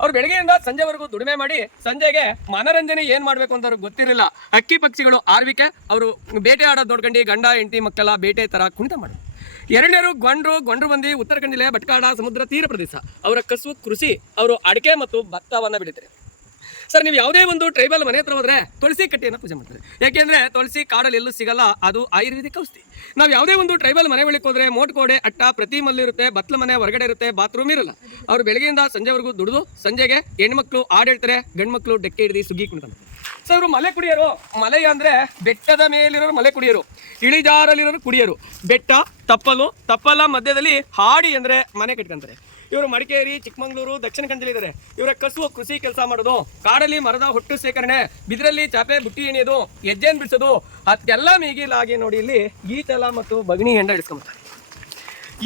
ಅವ್ರು ಬೆಳಗ್ಗೆಯಿಂದ ಸಂಜೆವರೆಗೂ ದುಡಿಮೆ ಮಾಡಿ ಸಂಜೆಗೆ ಮನರಂಜನೆ ಏನ್ ಮಾಡ್ಬೇಕು ಅಂತ ಅವ್ರಿಗೆ ಗೊತ್ತಿರಲಿಲ್ಲ. ಅಕ್ಕಿ ಪಕ್ಷಿಗಳು ಆರ್ವಿಕೆ, ಅವರು ಬೇಟೆ ಆಡೋದು ನೋಡ್ಕೊಂಡು ಗಂಡ, ಹೆಂಡತಿ, ಮಕ್ಕಳ ಬೇಟೆ ತರ ಕುಣಿತ ಮಾಡಿ ಎರಡನೇರು ಗೊಂಡ್ರು ಗೊಂಡ್ರು ಬಂದಿ ಉತ್ತರ ಜಿಲ್ಲೆಯ ಭಟ್ಕಾಡ ಸಮುದ್ರ ತೀರ ಪ್ರದೇಶ. ಅವರ ಕಸು, ಕೃಷಿ, ಅವರು ಅಡಿಕೆ ಮತ್ತು ಭತ್ತವನ್ನ ಬೆಳೀತಾರೆ. ಸರ್, ನೀವು ಯಾವುದೇ ಒಂದು ಟ್ರೈಬಲ್ ಮನೆ ಹತ್ರ ಹೋದ್ರೆ ತುಳಸಿ ಕಟ್ಟೆಯನ್ನು ಪೂಜೆ ಮಾಡ್ತಾರೆ. ಯಾಕೆಂದ್ರೆ ತುಳಸಿ ಕಾಡಲ್ಲಿ ಎಲ್ಲೂ ಸಿಗಲ್ಲ, ಅದು ಆಯುರ್ವೇದಿಕ್ ಔಷಧಿ. ನಾವು ಯಾವುದೇ ಒಂದು ಟ್ರೈಬಲ್ ಮನೆ ಒಳಗೆ ಹೋದ್ರೆ ಮೋಟ್ ಕೋಡೆ ಅಟ್ಟ, ಪ್ರತಿ ಮಲ್ಲಿರುತ್ತೆ ಬತ್ಲ ಮನೆ ಹೊರಗಡೆ ಇರುತ್ತೆ ಬಾತ್ರೂಮ್ ಇರಲ್ಲ. ಅವ್ರು ಬೆಳಗ್ಗೆಯಿಂದ ಸಂಜೆವರೆಗೂ ದುಡಿದು, ಸಂಜೆಗೆ ಹೆಣ್ಮಕ್ಳು ಹೇಳ್ತಾರೆ ಗಂಡ್ಮಕ್ಳು ಡೆಕ್ಕೆ ಹಿಡಿದು ಸುಗ್ಗಿ ಕುಣಿತಾರೆ ಸರ್, ಇವರು ಮಲೆ ಕುಡಿಯರು. ಮಲೆ ಅಂದ್ರೆ ಬೆಟ್ಟದ ಮೇಲಿರೋರು ಮಲೆ ಕುಡಿಯರು. ಇಳಿಜಾರಲ್ಲಿರೋರು ಕುಡಿಯರು. ಬೆಟ್ಟ, ತಪ್ಪಲು, ತಪ್ಪಲ ಮಧ್ಯದಲ್ಲಿ ಹಾಡಿ ಅಂದ್ರೆ ಮನೆ ಕಟ್ಕೊಂತಾರೆ. ಇವರು ಮಡಿಕೇರಿ, ಚಿಕ್ಕಮಂಗ್ಳೂರು, ದಕ್ಷಿಣ ಕನ್ನಡದಲ್ಲಿದ್ದಾರೆ ಇವರ ಕಸುವು ಕೃಷಿ ಕೆಲಸ ಮಾಡೋದು, ಕಾಡಲ್ಲಿ ಮರದ ಹೊಟ್ಟು ಸೇಕರಣೆ ಬಿದಿರಲ್ಲಿ ಚಾಪೆ ಬುಟ್ಟಿ ಎಣಿಯೋದು ಹೆಜ್ಜೆನ್ ಬಿಡಿಸೋದು, ಅದಕ್ಕೆಲ್ಲ ಮೀಗಿಲಾಗಿ ನೋಡಿ ಇಲ್ಲಿ ಈ ಚಲ ಮತ್ತು ಬಗಣಿ ಹೆಂಡ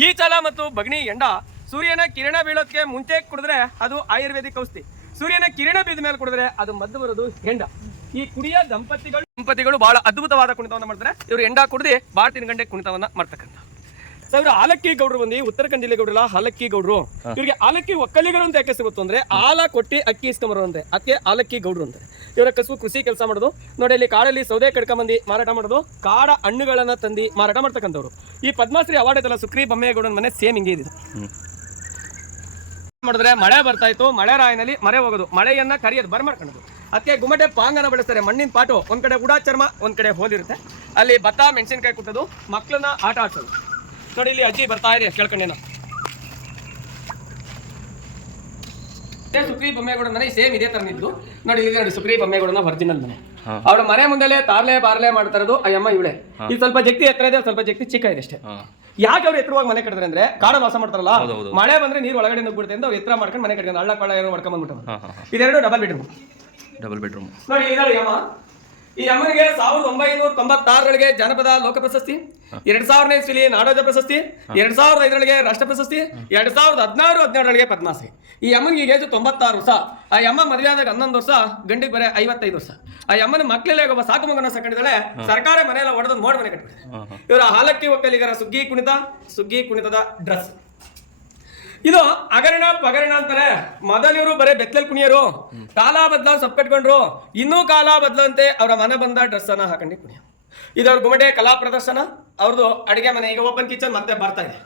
ಈ ಚಲ ಮತ್ತು ಬಗ್ನಿ ಎಂಡ ಸೂರ್ಯನ ಕಿರಣ ಬೀಳೋಕ್ಕೆ ಮುಂಚೆ ಕುಡಿದ್ರೆ ಅದು ಆಯುರ್ವೇದಿಕ್ ಔಷಧಿ. ಸೂರ್ಯನ ಕಿರಣ ಬಿದ್ದ ಮೇಲೆ ಕುಡಿದ್ರೆ ಅದು ಮದ್ದು ಬರೋದು ಹೆಂಡ. ಈ ಕುಡಿಯ ದಂಪತಿಗಳು ದಂಪತಿಗಳು ಬಹಳ ಅದ್ಭುತವಾದ ಕುಣಿತವನ್ನು ಮಾಡ್ತಾರೆ. ಇವರು ಎಂಡ ಕುಡಿದು ಭಾಳ ಗಂಟೆ ಕುಣಿತವನ್ನು ಮಾಡ್ತಕ್ಕಂಥ. ಸೊ ಇವರು ಆಲಕ್ಕಿ ಗೌಡರು ಬಂದು ಉತ್ತರ ಕನ್ನಡ ಗೌಡ್ರಲ್ಲ ಆಲಕ್ಕಿ ಗೌಡ್ರು ಇವರಿಗೆ ಆಲಕ್ಕಿ ಒಕ್ಕಲಿಗರು ಅಂತ ಯಾಕೆ ಸಿಗುತ್ತೆ ಅಂದ್ರೆ ಆಲ ಕೊಟ್ಟಿ ಅಕ್ಕಿ ಇಸ್ಕೊಂಬರು ಅಂತೆ. ಅಕ್ಕೆ ಆಲಕ್ಕಿ ಗೌಡ್ರು ಅಂತ. ಇವರ ಕಸು ಕೃಷಿ ಕೆಲಸ ಮಾಡೋದು. ನೋಡಿ ಇಲ್ಲಿ ಕಾಡಲ್ಲಿ ಸೌದೆ ಕಡ್ಕೊಂಬಂದು ಮಾರಾಟ ಮಾಡೋದು. ಕಾಡ ಹಣ್ಣುಗಳನ್ನ ತಂದು ಮಾರಾಟ ಮಾಡ್ತಕ್ಕಂಥವ್ರು. ಈ ಪದ್ಮಶ್ರೀ ಅವಾರ್ಡ್ ಐತಲ್ಲ ಸುಕ್ರಿ ಬೊಮ್ಮೇಗೌಡನ ಮನೆ ಸೇಮ್ ಹಿಂಗೆ ಇದೆ. ಮಾಡಿದ್ರೆ ಮಳೆ ಬರ್ತಾ ಇತ್ತು ಮಳೆ ರಾಯನಲ್ಲಿ ಮರೆ ಹೋಗೋದು. ಮಳೆಯನ್ನ ಕರಿಯೋದು ಬರ ಮಾಡ್ಕೊಂಡು ಅದಕ್ಕೆ ಗುಮ್ಮಟೆ ಪಾಂಗನ ಬಳಸ್ತಾರೆ ಮಣ್ಣಿನ ಪಾಟು. ಒಂದ್ ಕಡೆ ಉಡಾ ಚರ್ಮ ಒಂದ್ ಕಡೆ ಹೋಲಿರುತ್ತೆ ಅಲ್ಲಿ ಭತ್ತ ಮೆಣಸಿನ್ಕಾಯಿ ಕುಟ್ಟೋದು ಮಕ್ಕಳನ್ನ ಆಟ ಆಡ್ಸೋದು. ನೋಡಿ ಇಲ್ಲಿ ಅಜ್ಜಿ ಬರ್ತಾ ಇದೆ ಕೇಳ್ಕೊಂಡೇನ ಸುಕ್ರಿ ಬೊಮ್ಮೇಗೌಡ ಮನೆ ಸೇಮ್ ಇದೇ ತರ ನಿಂತು ನೋಡಿ ಇಲ್ಲಿ ನೋಡಿ ಸುಕ್ರಿ ಬೊಮ್ಮೇಗೌಡನ ಒರಿಜಿನಲ್ ಮನೆ. ಅವ್ರ ಮನೆ ಮುಂದೆಲೆ ತಾರ್ಲೆ ಬಾರ್ಲೆ ಮಾಡ್ತಾ ಇರೋದು ಅಯ್ಯಮ್ಮ ಇವಳೆ. ಇದು ಸ್ವಲ್ಪ ಜಗ್ತಿ ಎತ್ತರ ಇದೆ ಸ್ವಲ್ಪ ಜಗ್ತಿ ಚಿಕ್ಕ ಇದೆ ಅಷ್ಟೇ. ಯಾಕೆ ಅವ್ರು ಎತ್ತರವಾಗಿ ಮನೆ ಕಟ್ಟಿದ್ರೆ ಅಂದ್ರೆ ಕಾಡ ವಾಸ ಮಾಡ್ತಾರಲ್ಲ. ಮಳೆ ಬಂದ್ರೆ ನೀರು ಒಳಗಡೆ ನುಗ್ಬಿಡುತ್ತೆ ಅಂತ ಅವ್ರು ಎತ್ತರ ಮಾಡ್ಕೊಂಡು ಮನೆ ಕಟ್ಟಿದ್ರು ಹಳ್ಳ ಕಳ್ಳ ಏನೋ ಮಾಡ್ಕೊಂಡ್ ಬಂದ್ಬಿಟ್ಟು ಹಾಂ ಹಾಂ ಹಾಂ. ಇದೆರಡು ಡಬಲ್ ಬೆಡ್ರೂಮ್ ಡಬಲ್ ಬೆಡ್ರೂಮ್ ನೋಡಿ ಇದಾಳೆ ಅಮ್ಮ ಈ ಅಮ್ಮನಿಗೆ ಸಾವಿರದ ಒಂಬೈನೂರ ತೊಂಬತ್ತಾರರೊಳಗೆ ಜನಪದ ಲೋಕ ಪ್ರಶಸ್ತಿ ಎರಡ್ ಸಾವಿರನೇ ಇಸ್ವಿಲಿ ನಾಡೋಜ ಪ್ರಶಸ್ತಿ ಎರಡ್ ಸಾವಿರದ ಐದರೊಳಗೆ ರಾಷ್ಟ್ರ ಪ್ರಶಸ್ತಿ ಎರಡ್ ಸಾವಿರದ ಹದಿನಾರು ಹದಿನೇಳರೊಳಗೆ ಪದ್ಮಾಸಿ. ಈ ಅಮ್ಮನಿಗೆ ಈಗ ಏಜು ತೊಂಬತ್ತಾರು ವರ್ಷ. ಆ ಅಮ್ಮ ಮದುವೆ ಆದಾಗ ಹನ್ನೊಂದು ವರ್ಷ ಗಂಡಿಗೆ ಬರೀ ಐವತ್ತೈದು ವರ್ಷ. ಆ ಅಮ್ಮನ ಮಕ್ಕಳಲ್ಲೇ ಒಬ್ಬ ಸಾಕು ಮಗನ ಸಾಕೊಂಡಿದ್ದಾಳೆ. ಸರ್ಕಾರ ಮನೆಯಲ್ಲ ಒಡೆದು ಮೋಡ್ ಮನೆ ಕಟ್ಟಿಬಿಟ್ಟಿದೆ. ಇವರ ಹಾಲಕ್ಕಿ ಒಕ್ಕಲಿಗರ ಸುಗ್ಗಿ ಕುಣಿತ ಸುಗ್ಗಿ ಕುಣಿತದ ಡ್ರೆಸ್. ಇದು ಅಗರಣ ಪಗರಣ ಅಂತಾರೆ. ಮದನಿಯವರು ಇವರು ಬರೀ ಬೆತ್ತಲ್ ಕುಣಿಯರು. ಕಾಲ ಬದ್ಲ ಸಪ್ ಕಟ್ಕೊಂಡ್ರು. ಇನ್ನೂ ಕಾಲ ಬದ್ಲಂತೆ ಅವರ ಮನ ಬಂದ ಡ್ರೆಸ್ ಅನ್ನ ಹಾಕೊಂಡು ಕುಣಿಯ. ಇದು ಅವ್ರ ಗುಮಟೆ ಕಲಾ ಪ್ರದರ್ಶನ. ಅವ್ರದ್ದು ಅಡಿಗೆ ಮನೆ. ಈಗ ಓಪನ್ ಕಿಚನ್ ಮತ್ತೆ ಬರ್ತಾ ಇದೆ.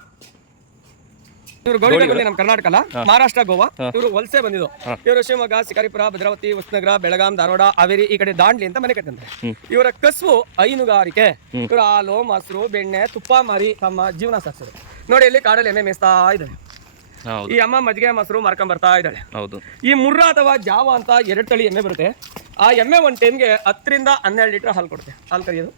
ಇವರು ಗೌಡಿ ನಮ್ಮ ಕರ್ನಾಟಕ ಅಲ್ಲ? ಮಹಾರಾಷ್ಟ್ರ ಗೋವಾ. ಇವರು ವಲಸೆ ಬಂದಿದ್ದು. ಇವರು ಶಿವಮೊಗ್ಗ ಶಿಕಾರಿಪುರ ಭದ್ರಾವತಿ ಹೊಸನಗರ ಬೆಳಗಾಂ ಧಾರವಾಡ ಹಾವೇರಿ ಈ ಕಡೆ ದಾಂಡ್ಲಿ ಅಂತ ಮನೆ ಕಟ್ಟಂತಾರೆ ಇವರ ಕಸುವು ಹೈನುಗಾರಿಕೆ. ಇವರು ಹಾಲು ಮೊಸರು ಬೆಣ್ಣೆ ತುಪ್ಪ ಮಾರಿ ತಮ್ಮ ಜೀವನ ಸಾಗಿಸೋದು. ನೋಡಿ ಇಲ್ಲಿ ಕಾಡಲ್ಲಿ ಎಮ್ಮೆ ಮೇಯಿಸ್ತಾ ಇದ್ದಾರೆ. ಈ ಅಮ್ಮ ಮಜ್ಜಿಗೆ ಮೊಸರು ಮಾರ್ಕೊಂಡ್ ಬರ್ತಾ ಇದ್ದಾಳೆ. ಹೌದು. ಈ ಮುರ್ರಾ ಅಥವಾ ಜಾವ ಅಂತ ಎರಡು ತಳಿ ಎಮ್ಮೆ ಬರುತ್ತೆ. ಆ ಎಮ್ಮೆ ಒಂದು ಟೈಮ್ಗೆ ಹತ್ತರಿಂದ ಹನ್ನೆರಡು ಲೀಟರ್ ಹಾಲು ಕೊಡುತ್ತೆ. ಹಾಲು ಕರಿಯೋದು.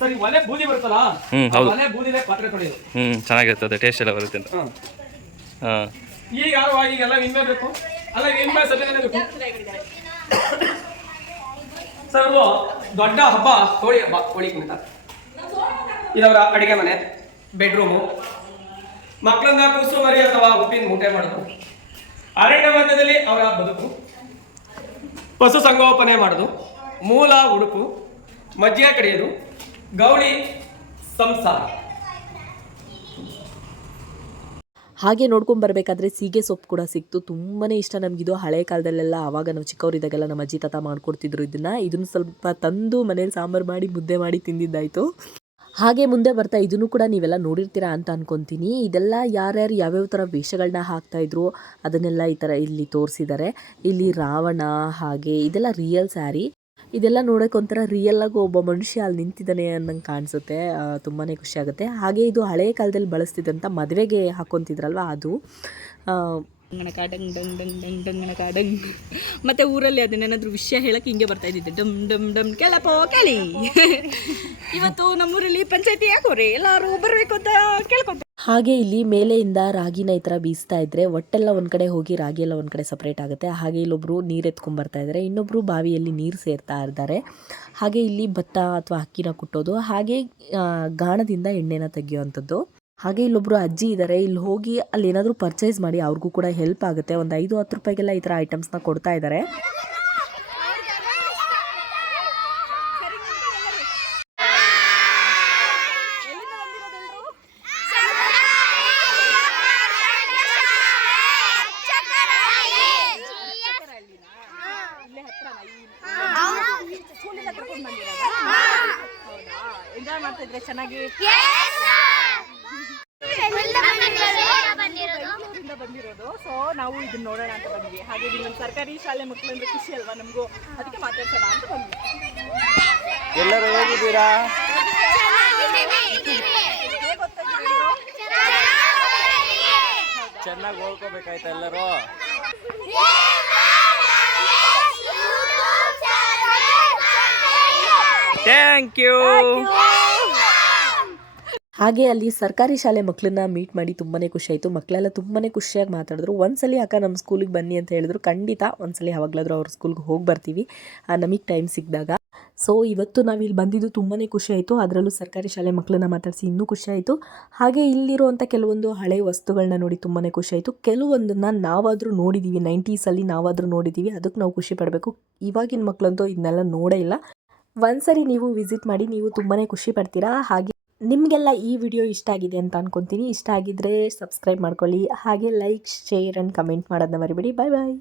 ಸರಿ ಒಲೆ ಬೂದಿ ಬರುತ್ತಲ್ಲ? ಹ್ಮ್, ಹೌದು. ಒಲೆ ಬೂದಿಲೆ ಪಾತ್ರೆ ತೊಳೆಯೋದು. ಹ್ಞೂ ಚೆನ್ನಾಗಿರ್ತದೆ ಟೇಸ್ಟ್ ಎಲ್ಲ ಬರುತ್ತೆ ಅಂತ. ಹಾಂ. ಈಗ ಯಾರು ಈಗೆಲ್ಲ ಇನ್ಮೆ ಬೇಕು? ಅಲ್ಲ ಇನ್ಮೆ ಸದ್ಯನೇ ಬೇಕು? ಸರ್ ಇದು ದೊಡ್ಡ ಹಬ್ಬ ಕೋಳಿ ಹಬ್ಬ ಕೋಳಿ ಕುಣಿತ. ಇದವರ ಅಡಿಗೆ ಮನೆ. ಬೆಡ್ರೂಮು ಮಕ್ಕಳನ್ನ ಕೂಸು ಮರಿ ಅಥವಾ ಉಪ್ಪಿನ ಮೂಟೆ ಮಾಡೋದು. ಅರಣ್ಯ ಮಧ್ಯದಲ್ಲಿ ಅವರ ಬದುಕು. ಪಶು ಸಂಗೋಪನೆ ಮಾಡೋದು. ಮೂಲ ಉಡುಪು. ಮಜ್ಜಿಗೆ ಕಡಿಯೋದು. ಗೌಳಿ ಸಂಸಾರ. ಹಾಗೆ ನೋಡ್ಕೊಂಡು ಬರಬೇಕಾದ್ರೆ ಸೀಗೆ ಸೊಪ್ಪು ಕೂಡ ಸಿಕ್ತು. ತುಂಬಾ ಇಷ್ಟ ನಮಗಿದು. ಹಳೆ ಕಾಲದಲ್ಲೆಲ್ಲ ಆವಾಗ ನಾವು ಚಿಕ್ಕವರಿದ್ದಾಗೆಲ್ಲ ನಮ್ಮ ಅಜ್ಜಿ ತಾತ ಮಾಡ್ಕೊಡ್ತಿದ್ರು ಇದನ್ನು. ಇದನ್ನು ಸ್ವಲ್ಪ ತಂದು ಮನೇಲಿ ಸಾಂಬಾರು ಮಾಡಿ, ಮುದ್ದೆ ಮಾಡಿ ತಿಂದಿದ್ದಾಯಿತು. ಹಾಗೆ ಮುಂದೆ ಬರ್ತಾ ಇದನ್ನು ಕೂಡ ನೀವೆಲ್ಲ ನೋಡಿರ್ತೀರಾ ಅಂತ ಅನ್ಕೊತೀನಿ. ಇದೆಲ್ಲ ಯಾರ್ಯಾರು ಯಾವ್ಯಾವ ಥರ ವೇಷಗಳನ್ನ ಹಾಕ್ತಾಯಿದ್ರು ಅದನ್ನೆಲ್ಲ ಈ ಥರ ಇಲ್ಲಿ ತೋರಿಸಿದ್ದಾರೆ ಇಲ್ಲಿ ರಾವಣ ಹಾಗೆ ಇದೆಲ್ಲ ರಿಯಲ್ ಸ್ಯಾರಿ ಇದೆಲ್ಲ ನೋಡೋಕೆ ಒಂಥರ ರಿಯಲ್ ಆಗಿ ಒಬ್ಬ ಮನುಷ್ಯ ಅಲ್ಲಿ ನಿಂತಿದ್ದಾನೆ ಅನ್ನಂಗೆ ಕಾಣಿಸುತ್ತೆ. ತುಂಬಾ ಖುಷಿ ಆಗುತ್ತೆ. ಹಾಗೆ ಇದು ಹಳೆಯ ಕಾಲದಲ್ಲಿ ಬಳಸ್ತಿದ್ದಂಥ ಮದುವೆಗೆ ಹಾಕೊತಿದ್ರಲ್ವ ಅದು. ಆ, ಡಂಗ್ ಡಂಗ್ ಡಂಗ್ ಡಂಗ್ ಡಂಗ್ ಕಡಂಗ್ ಡಂಗ್ ಮತ್ತೆ ಊರಲ್ಲಿ ಅದನ್ನೇನಾದ್ರೂ ವಿಷಯ ಹೇಳಕ್ಕೆ ಹಿಂಗೆ ಬರ್ತಾ ಇದ್ದಿದ್ದೆ. ಡಮ್ ಡಮ್ ಡಮ್ ಕೇಳಪ್ಪೋ ಕೇಳಿ. ಇವತ್ತು ನಮ್ಮೂರಲ್ಲಿ ಪಂಚಾಯತಿ ಯಾಕೋರಿ ಎಲ್ಲರೂ ಬರಬೇಕು ಅಂತ ಕೇಳ್ಕೊಂತ ಹಾಗೆ ಇಲ್ಲಿ ಮೇಲೆಯಿಂದ ರಾಗಿನ ಈ ಥರ ಬೀಸ್ತಾ ಇದ್ರೆ ಒಟ್ಟೆಲ್ಲ ಒಂದು ಕಡೆ ಹೋಗಿ ರಾಗಿ ಎಲ್ಲ ಒಂದು ಕಡೆ ಸಪ್ರೇಟ್ ಆಗುತ್ತೆ. ಹಾಗೆ ಇಲ್ಲೊಬ್ರು ನೀರು ಎತ್ಕೊಂಡ್ಬರ್ತಾ ಇದ್ದಾರೆ ಇನ್ನೊಬ್ರು ಬಾವಿಯಲ್ಲಿ ನೀರು ಸೇರ್ತಾ ಇದ್ದಾರೆ. ಹಾಗೆ ಇಲ್ಲಿ ಭತ್ತ ಅಥವಾ ಅಕ್ಕಿನ ಕುಟ್ಟೋದು. ಹಾಗೆ ಗಾಣದಿಂದ ಎಣ್ಣೆನ ತೆಗೆಯುವಂಥದ್ದು. ಹಾಗೆ ಇಲ್ಲೊಬ್ರು ಅಜ್ಜಿ ಇದ್ದಾರೆ ಇಲ್ಲಿ ಹೋಗಿ ಅಲ್ಲಿ ಏನಾದರೂ ಪರ್ಚೇಸ್ ಮಾಡಿ ಅವ್ರಿಗೂ ಕೂಡ ಹೆಲ್ಪ್ ಆಗುತ್ತೆ. ಒಂದು ಐದು ಹತ್ತು ರೂಪಾಯಿಗೆಲ್ಲ ಈ ಥರ ಐಟಮ್ಸ್ನ ಕೊಡ್ತಾ ಇದ್ದಾರೆ ಮಾಡ್ತಾ ಇದ್ರೆ ಚೆನ್ನಾಗಿ ಬೆಂಗಳೂರಿಂದ ಬಂದಿರೋದು ಸೊ ನಾವು ಇದನ್ನ ನೋಡೋಣ ಅಂತ ಬಂದ್ವಿ. ಹಾಗೆ ನಮ್ಮ ಸರ್ಕಾರಿ ಶಾಲೆ ಮಕ್ಕಳು ಅಂದ್ರೆ ಖುಷಿ ಅಲ್ವಾ ನಮಗೂ? ಅದಕ್ಕೆ ಮಾತಾಡ್ಸೋಣ ಅಂತ ಬಂದ್ವಿ. ಎಲ್ಲರೂ ಹೇಗಿದ್ದೀರಾ? ಚೆನ್ನಾಗಿ ಓದ್ಕೋಬೇಕಾಯ್ತು ಎಲ್ಲರೂ? ಥ್ಯಾಂಕ್ ಯು ಹಾಗೆ ಅಲ್ಲಿ ಸರ್ಕಾರಿ ಶಾಲೆ ಮಕ್ಕಳನ್ನ ಮೀಟ್ ಮಾಡಿ ತುಂಬಾ ಖುಷಿ ಆಯಿತು ಮಕ್ಕಳೆಲ್ಲ ತುಂಬಾ ಖುಷಿಯಾಗಿ ಮಾತಾಡಿದ್ರು. ಒಂದ್ಸಲಿ ಅಕ್ಕ ನಮ್ಮ ಸ್ಕೂಲಿಗೆ ಬನ್ನಿ ಅಂತ ಹೇಳಿದ್ರು. ಖಂಡಿತ ಒಂದ್ಸಲಿ ಯಾವಾಗಲಾದರೂ ಅವ್ರ ಸ್ಕೂಲ್ಗೆ ಹೋಗಿ ಬರ್ತೀವಿ. ನಮಗೆ ಟೈಮ್ ಸಿಕ್ಕಿದಾಗ ಸೊ ಇವತ್ತು ನಾವು ಇಲ್ಲಿ ಬಂದಿದ್ದು ತುಂಬಾ ಖುಷಿ ಆಯಿತು ಅದರಲ್ಲೂ ಸರ್ಕಾರಿ ಶಾಲೆ ಮಕ್ಕಳನ್ನ ಮಾತಾಡಿಸಿ ಇನ್ನೂ ಖುಷಿ ಆಯಿತು ಹಾಗೆ ಇಲ್ಲಿರುವಂಥ ಕೆಲವೊಂದು ಹಳೆ ವಸ್ತುಗಳನ್ನ ನೋಡಿ ತುಂಬಾ ಖುಷಿ ಆಯಿತು ಕೆಲವೊಂದನ್ನು ನಾವಾದರೂ ನೋಡಿದ್ದೀವಿ ನೈಂಟೀಸಲ್ಲಿ ನಾವಾದರೂ ನೋಡಿದ್ದೀವಿ ಅದಕ್ಕೆ ನಾವು ಖುಷಿ ಪಡಬೇಕು. ಇವಾಗಿನ ಮಕ್ಕಳಂತೂ ಇದನ್ನೆಲ್ಲ ನೋಡೇ ಇಲ್ಲ. ಒಂದ್ಸರಿ ನೀವು ವಿಸಿಟ್ ಮಾಡಿ ನೀವು ತುಂಬಾ ಖುಷಿ ಪಡ್ತೀರಾ? ಹಾಗೆ ನಿಮಗೆಲ್ಲ ಈ ವಿಡಿಯೋ ಇಷ್ಟ ಆಗಿದೆ ಅಂತ ಅನ್ಕೊತೀನಿ. ಇಷ್ಟ ಆಗಿದ್ರೆ ಸಬ್ಸ್ಕ್ರೈಬ್ ಮಾಡ್ಕೊಳ್ಳಿ. ಹಾಗೆ ಲೈಕ್ ಶೇರ್ ಆ್ಯಂಡ್ ಕಮೆಂಟ್ ಮಾಡೋದನ್ನ ಮರಿಬೇಡಿ. ಬಾಯ್ ಬಾಯ್